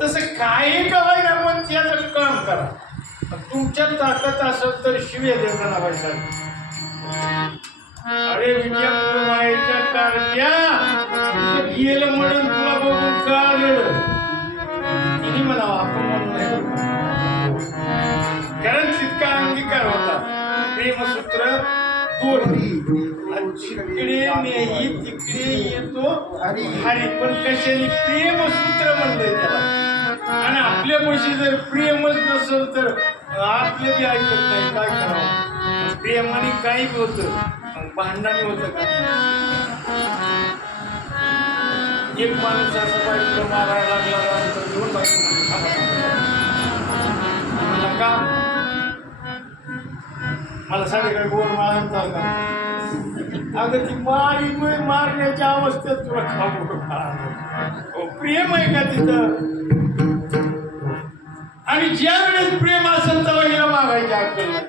तसं काही का होईना पण त्याचं काम करा. तुमच्यात ताकद असेल तर शिव्या देताना व्हायचा. अरे विजय मायेच्या कारच्या गेलं म्हणून तुला बघून का आलेलं तिने म्हणावं, आपण म्हणून नाही. कारण तितका अंगीकार होता. प्रेमसूत्र तोडली तिकडे नेही तिकडे येतो हरी. पण कशाने प्रेमसूत्र म्हणलंय त्याला. आणि आपल्या पैसे जर प्रेमच नसेल तर आपले बी ऐकत नाही. काय करावं? प्रेमाने काही होतं, भांडणाने होतं का? एक माणूस असं बाईकला मारायला लागला तर दोन मला का मला साडेकडे गोर मारायचा का? अगं ती मारण्याच्या अवस्थेत तुला खाऊ प्रेम आहे का तिथं? आणि ज्या वेळेस प्रेम असेल तर हिला मागायची अक्कल नाही.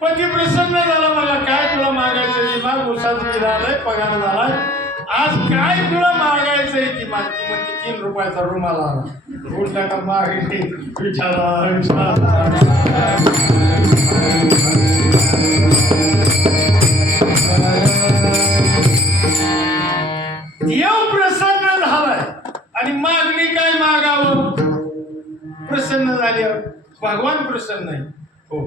पती प्रसन्न झाला, मला काय तुला मागायचं? माग उसाच आलाय, पगार झालाय, आज काय तुला मागायचंय? ती मागती म्हणते 3 रुपयाचा रुमाल आला. उलटा मागे विचारा देव प्रसन्न झालाय आणि मागणी काय मागावं? प्रसन्न झाल्यावर भगवान प्रसन्न आहे. हो,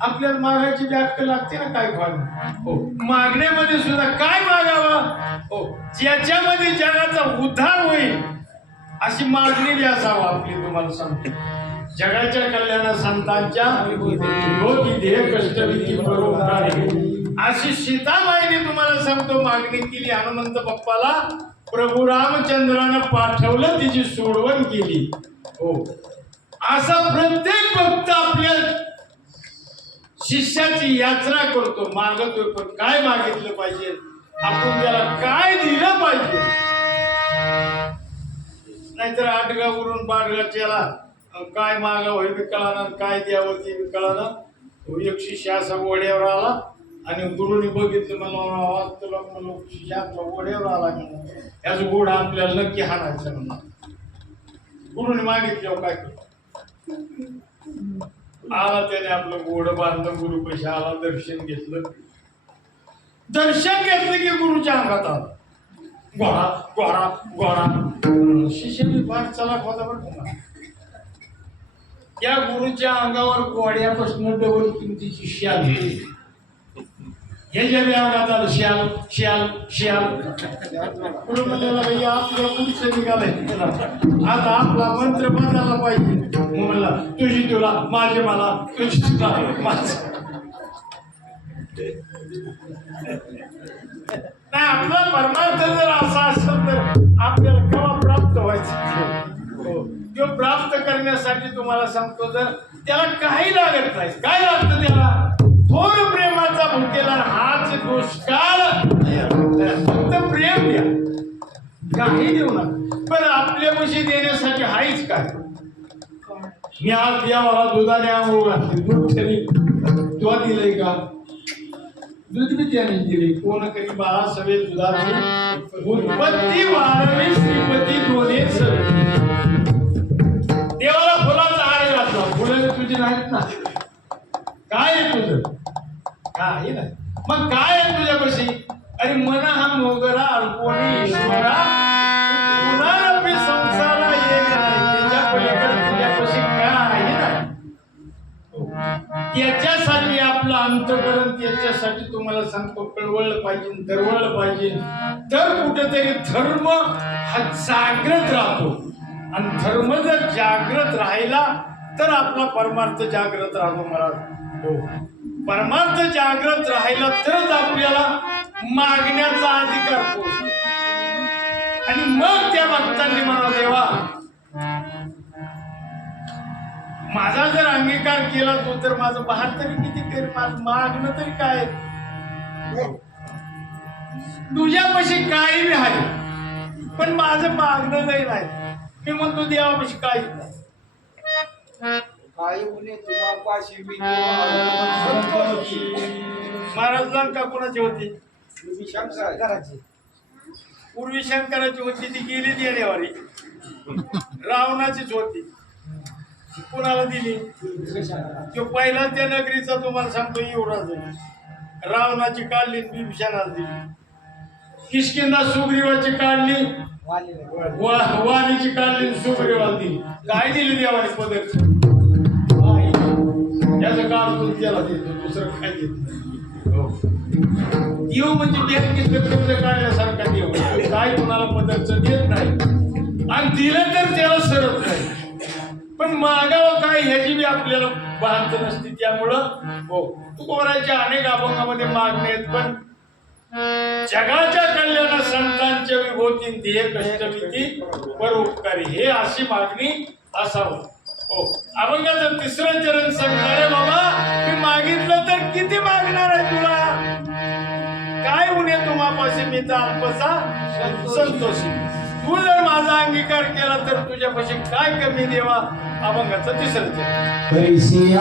आपल्याला मागायची व्याख्या लागते ना काय व्हावं. हो, मागण्यामध्ये सुद्धा काय मागावं? हो, ज्याच्यामध्ये जगाचा उद्धार होईल अशी मागणी जी असावं आपली. तुम्हाला सांगतो, जगाच्या कल्याणा संतांच्या देह कष्टविधी बरोबर अशी सीताबाईने तुम्हाला सांगतो मागणी केली. हनुमंत बाप्पाला प्रभू रामचंद्रानं पाठवलं, तिची सोडवण केली. हो, असा प्रत्येक भक्त आपल्या शिष्याची यात्रा करतो, मागतोय. पण काय मागितलं पाहिजे? आपण त्याला काय दिलं पाहिजे? नाहीतर आडगावरून बाडगाच्याला काय मागावं हे कळाना, काय द्यावं ते कळाना. तो एक शिष्य असा ओढ्यावर आला आणि गुरुने बघितलं, मला तुला शिष्या ओढ्यावर आला म्हणून याचं गोड आपल्याला नक्की हाणायचं म्हणून गुरुने मागितलं. काय आला त्याने आपलं गोड बांधलं, गुरु पैसे आला, दर्शन घेतलं. दर्शन घेतलं की गुरुच्या अंगात आला गोळा गोळा गोळा. शिष्याने फार चलाक होता बरं का. त्या गुरुच्या अंगावर गोड्यापासून डबल किमतीची शाल घेतली. हे जे अंगात आलं शाल शाल शाल. गुरु म्हणाला, आपलं पुढचं निघालंय, आता आपला मंत्र बदलायला पाहिजे. म्हणला, तुझी तुला, माझे मला, तुझी तुला माझं. नाही, आपला परमार्थ जर असा असेल तर आपल्याला केव्हा प्राप्त व्हायचं? तो प्राप्त करण्यासाठी तुम्हाला सांगतो, जर त्याला काही लागत नाही. काय लागतं त्याला? थोर प्रेमाचा भुकेला हाच दुष्काळ. फक्त प्रेम द्या, काही देऊ नका. पण आपल्यापाशी देण्यासाठी हाच काय? मी आज देवाला दुधाने आंघोळ घातली, दूध तरी तुला दिलंय का? दूध बी त्याने दिले. कोण करी बाळा सवे दुधाची उत्पत्ती वाढवे श्रीपती दोन्ही सवे. देवाला फुलाचा हार घातला, फुलं तुझी नाहीत ना. काय आहे तुझं? काय नाही. मग काय आहे तुझ्यापाशी? अरे मन हा मोगरा अल्पोणी ईश्वरा पुनरपी संसारा एक नाही. त्याच्या पलीकडे तुझ्यापाशी काय नाही. त्याच्यासाठी आपलं अंतःकरण, त्याच्यासाठी तुम्हाला सांगतो कळवळलं पाहिजे, दरवळलं पाहिजे. तर कुठेतरी धर्म हा जागृत राहतो. आणि धर्म जर जागृत राहिला तर आपला परमार्थ जागृत राहतो. मला हो, परमार्थ जागृत राहिला तरच आपल्याला मागण्याचा अधिकार पोहोचतो. आणि मग त्या भक्तांनी म्हणा, देवा माझा जर अंगीकार केला तो तर माझं बाहेर तरी किती कर, मागणं तरी काय? तुझ्यापाशी काही बी आहे पण माझं मागणं नाही. मी म्हणतो देवापाशी काहीच नाही. काही उणे तुम्हापाशी मी महाराज लंका कोणाची होती? शंकर करायची. पूर्वी शंकराची होती ती गेली देण्यावारी रावणाचीच होती. कुणाला दिली? तो पहिला त्या नगरीचा तुम्हाला सांगतो युवराज रावणाची काढली बिभीषणाला दिली. किष्किंधा सुग्रीवाची काढली वाणीची काढली सुग्रीवाला दिली. काय दिली देवाने पदर याचं काढून त्याला देतो दुसरं काय देत देव म्हणजे बँकेत काढण्यासारखा देव काय कुणाला पदरचं देत नाही आणि दिलं तर त्याला सरत नाही. पण मागावं काय ह्याची बी आपल्याला भांत नसते. त्यामुळं हो तुकोबाराच्या अनेक अभंगामध्ये मागणे आहेत पण जगाच्या कल्याण संतांच्या विभूती ध्येय कष्टविधी परोपकारी हे अशी मागणी असावं. हो अभंगाचं तिसरं चरण सांगणार आहे बाबा मी मागितलं तर किती मागणार आहे तुला काय उणे तुम्हापाशी मी तर अल्पसा संतोषी. तू जर माझा अंगीकार केला तर तुझ्यापाशी काय कमी देवा. अभंगाचं तिसरं चरण कैसी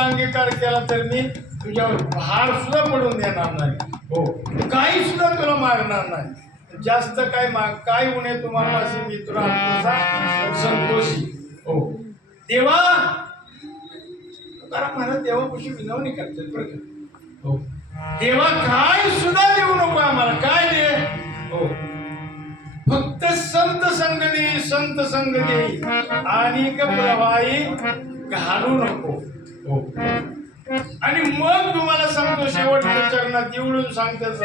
अंगीकार केला तर मी तुझ्यावर भार सुद्धा पडून देणार नाही. हो काही सुद्धा तुला मागणार नाही. जास्त काय माग काय उणे तुम्हाला असे मी तुला संतोषी. हो देवा कारण मला देवापाशी विनवणी करतात बरं का. हो देवा काय सुद्धा देऊ नको आम्हाला काय दे. हो फक्त संत संग दे संत संग दे आणि प्रवाही घालू नको. हो आणि मग तुम्हाला सांगतो शेवटच्या चरणात एवढून सांगतात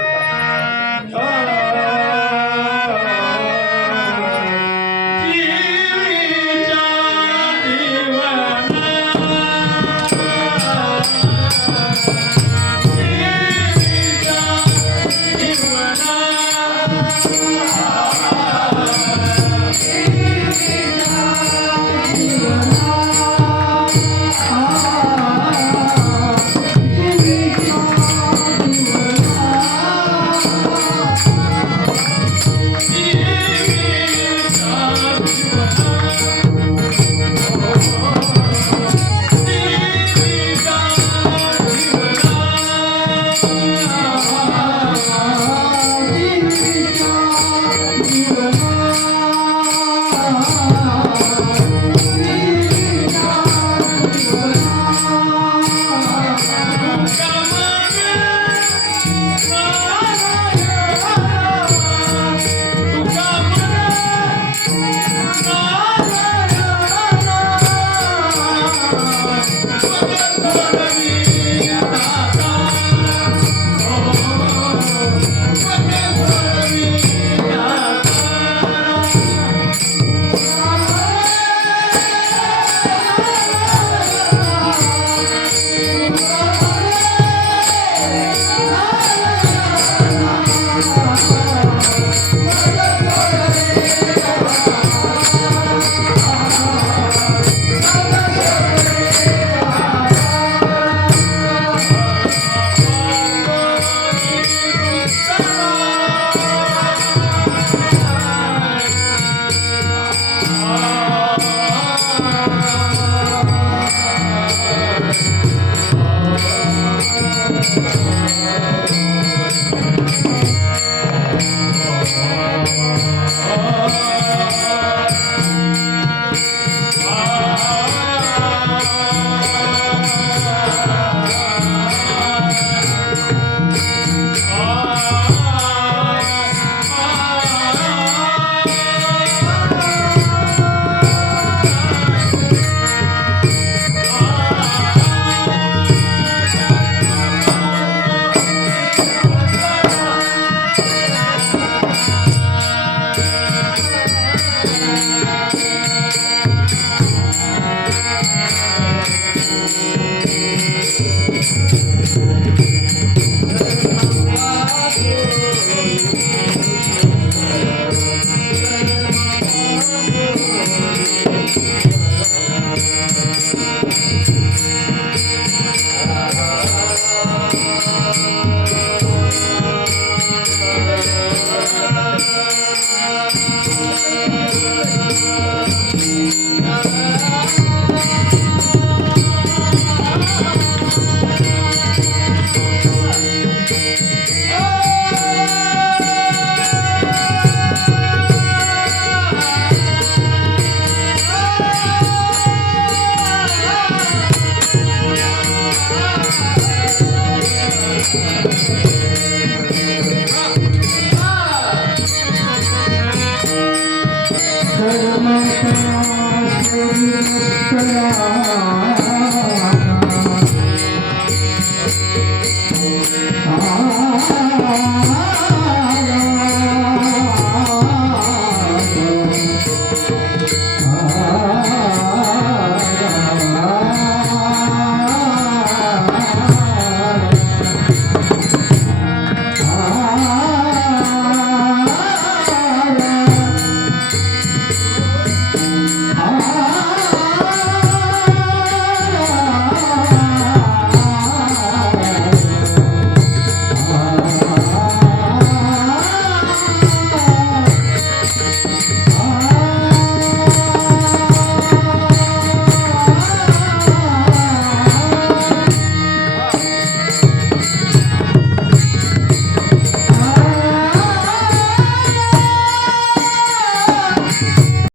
Thank you.